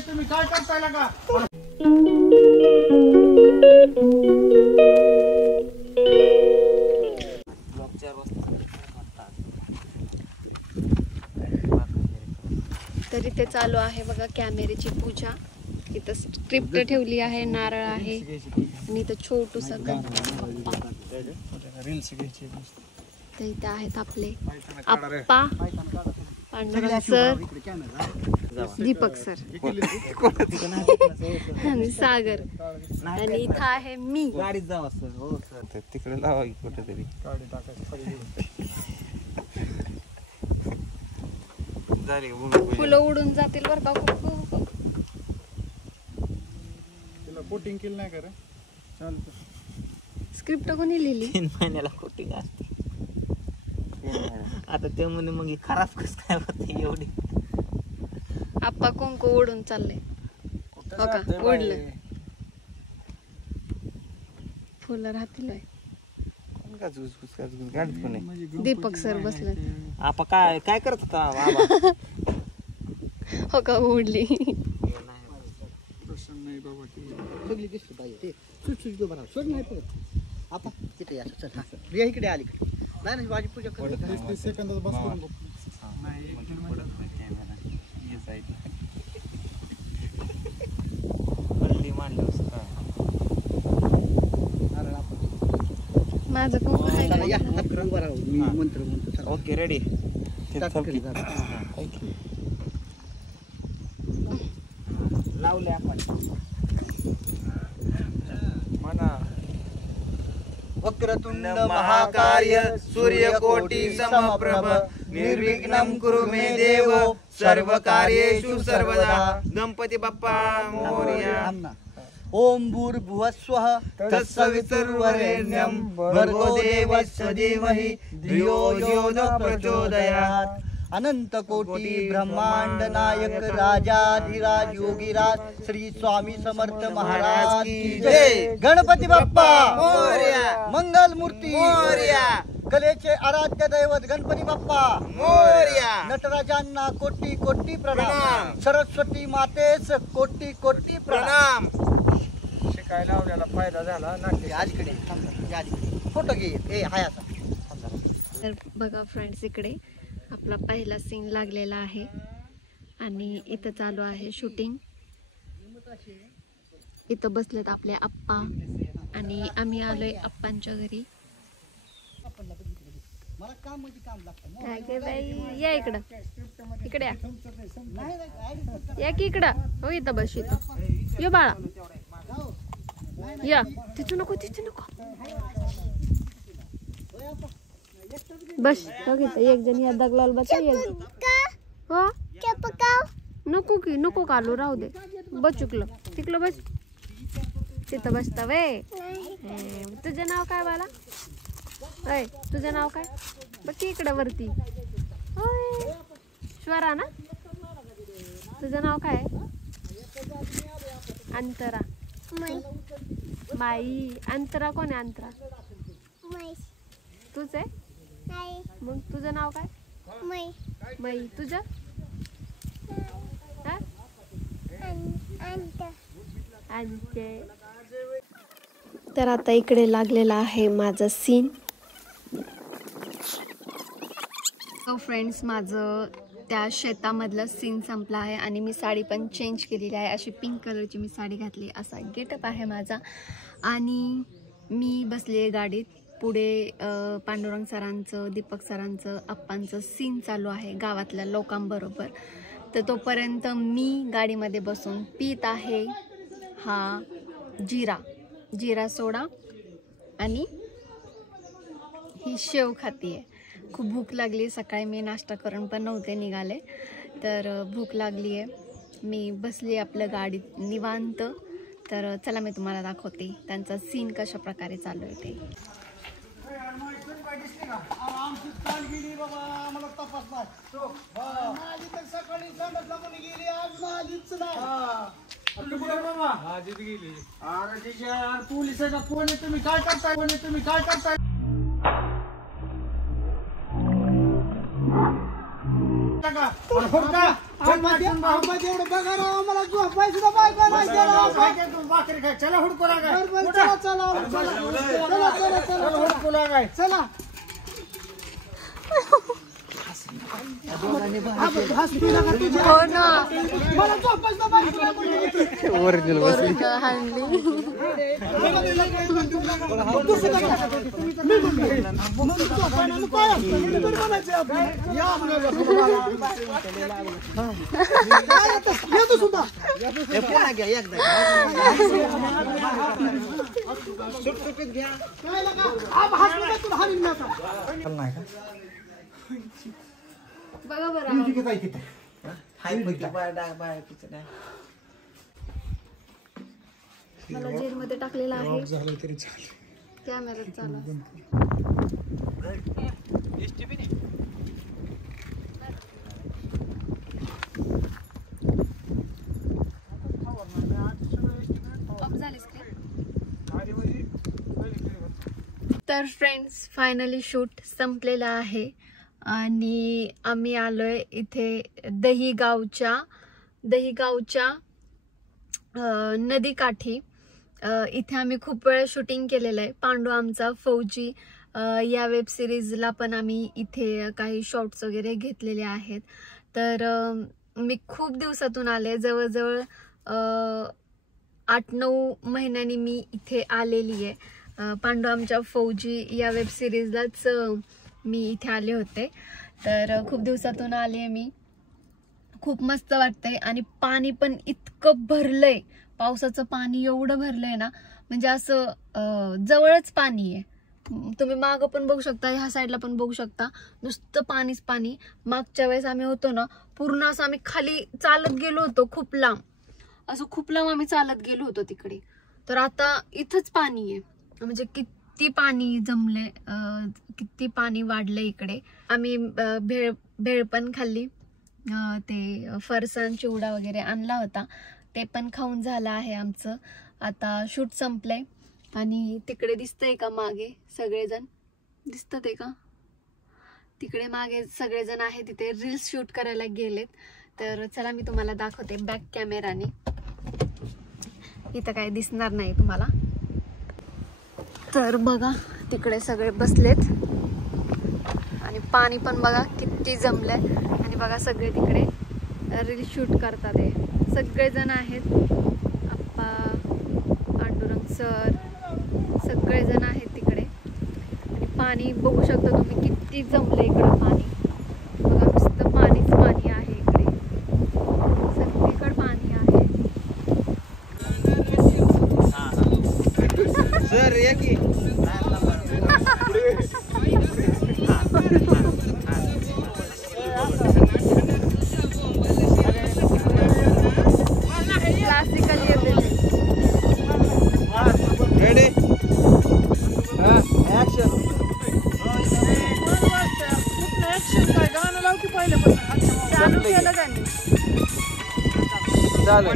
तुम्ही काय करताय का? तरी ते चालू आहे बघा कॅमेऱ्याची पूजा. इथं स्क्रिप्ट ठेवली आहे, नारळ आहे आणि इथं छोटूसा रील्स घ्यायची. तर इथे आहेत आपले आप्पा, पांडुरंग सर, दीपक सर आणि सागर आणि इथं आहे मी. गाडीत जावा सर. हो सर तिकडे लावा कुठेतरी गाडी टाकायची. फुलं उडून जातील बरं का. खूप तिला कोटिंग केलं नाही का रे? चालतं. स्क्रिप्ट कोणी लिहिली? 3 महिन्याला कोटिंग असते. आता ते म्हणे मग खराब कस काय होते एवढी. आप्पा कुंकू उडून चालले. हो का? उडलं. फुलं राहतील. दीपक सर बसले. आपा काय काय करत होता बाबा? हो का? उडली. इकडे आली नाही माझी पूजा कर. 30 सेकंदात बसून माझं कुंकू आहे का? Okay ready. लावले आपण म्हणा. वक्रतुंड महाकाय सूर्यकोटी समप्रभ निर्विघ्नं कुरु मे देव सर्व कार्येषु सर्वदा. गणपती बाप्पा मोरया. ओम भूर्भुवस्वः तत्सवितुर्वरेण्यं भर्गो देवस्य धीमहि धियो यो न प्रचोदयात्. अनंत कोटी ब्रह्मांड नायक राजाधिराज योगीराज श्री स्वामी समर्थ महाराज की जय. गणपती बाप्पा मोरया. मंगल मूर्ती मोरया. कलेचे आराध्य दैवत गणपती बाप्पा मोरया. नटराजांना कोटी कोटी प्रणाम. सरस्वती मातेस कोटी कोटी प्रणाम. काय लावल्याला फायदा झाला ना. फोटो घे. ए हाय असा. तर बघा फ्रेंड्स, इकडे आपला पहिला सीन लागलेला आहे आणि इथं चालू आहे शूटिंग. इथं बसलेत आपले आप्पा आणि आम्ही आलोय आप्पांच्या घरी. काय गे बाई, या इकडं. इकडे या की इकडं. हो इथं बस. इथं यो बाळा या. तिथं नको, तिथं नको. बस बघ इथं एक जण या दगलाल बस. हो नको की नको कालू राहू दे. बस चुकलं तिकलं बस. तिथं बसता वे. तुझं नाव काय बाळा? अय तुझं नाव काय? बघ इकडं वरती. होय श्वरा ना. तुझं नाव काय? अंतरा. माई. अंतरा कोण आहे? अंतरा तूच आहे. मग तुझं नाव काय? मई. तुझं? तर आता इकडे लागलेला आहे माझा सीन. फ्रेंड्स, माझं त्या शेतामधलं सीन संपला आहे आणि मी साडी पण चेंज केलेली आहे. अशी पिंक कलरची मी साडी घातली. असा गेटअप आहे माझा आणि मी बसली आहे गाडीत. पुढे पांडुरंग सरांचं, दीपक सरांचं, आप्पांचं सीन चालू आहे गावातल्या लोकांबरोबर. तर तोपर्यंत मी गाडीमध्ये बसून पीत आहे हा जिरा सोडा आणि ही शेव खाती आहे. खूप भूक लागली. सकाळी मी नाश्ता करून पण नव्हते निघाले, तर भूक लागली आहे. मी बसली आपल्या गाडीत निवांत. तर चला मी तुम्हाला दाखवते त्यांचा सीन कशा प्रकारे चालू आहे ते. पोलिसाचा फोन आहे. तुम्ही काय करताय? टाका हुडका एवढं बघा राव मला झोपाय सुद्धा बायका नाही भाकरी खाय चला हुडकू लागाय चला चला चला चला चला हुडकू लागाय चला हो ना बघा बरं मला जेलमध्ये टाकलेला आहे कॅमेऱ्यात चालू तर फ्रेंड्स फायनली शूट संपलेलं आहे आणि आम्ही आलोय इथे दहीगावच्या नदीकाठी. इथे आम्ही खूप वेळा शूटिंग केलेलं आहे. पांडू आमचा फौजी या वेब सिरीजला पण आम्ही इथे काही शॉर्ट्स वगैरे घेतलेले आहेत. तर मी खूप दिवसातून आले, जवळजवळ 8-9 महिन्यांनी मी इथे आलेली आहे. पांडू आमच्या फौजी या वेब सिरीजलाच मी इथे आले होते. तर खूप दिवसातून आले मी. खूप मस्त वाटतंय आणि पाणी पण इतकं भरलंय, पावसाचं पाणी एवढं भरलंय ना, म्हणजे असं जवळच पाणी आहे. तुम्ही मागं पण बघू शकता, ह्या साईडला पण बघू शकता, नुसतं पाणीच पाणी. मागच्या वेळेस आम्ही होतो ना, पूर्ण असं आम्ही खाली चालत गेलो होतो, खूप लांब आम्ही चालत गेलो होतो तिकडे. तर आता इथंच पाणी आहे, म्हणजे किती पाणी जमले, किती पाणी वाढलं इकडे. आम्ही भेळ पण खाल्ली, ते फरसाण चिवडा वगैरे आणला होता, ते पण खाऊन झालं आहे आमचं. आता शूट संपलंय आणि तिकडे दिसतंय का मागे सगळेजण, दिसतं ते का तिकडे मागे सगळेजण आहे, तिथे रील्स शूट करायला गेलेत. तर चला मी तुम्हाला दाखवते बॅक कॅमेराने. इथं काय दिसणार नाही तुम्हाला. तर बघा तिकडे सगळे बसलेत आणि पाणी पण बघा किती जमलंय. आणि बघा सगळे तिकडे रील शूट करतात, ते सगळेजण आहेत. आप्पा, पांडुरंग सर, सगळेजण आहेत तिकडे. आणि पाणी बघू शकता तुम्ही किती जमलंय इकडं पाणी. बघा नुसतं पाणीच पाणी आहे इकडे, सगळीकडे पाणी आहे. सर या की क्लासिकल येते. Ready action. काय गाणं लाव की पहिल्यापासून चालू केलं त्यांनी. चालू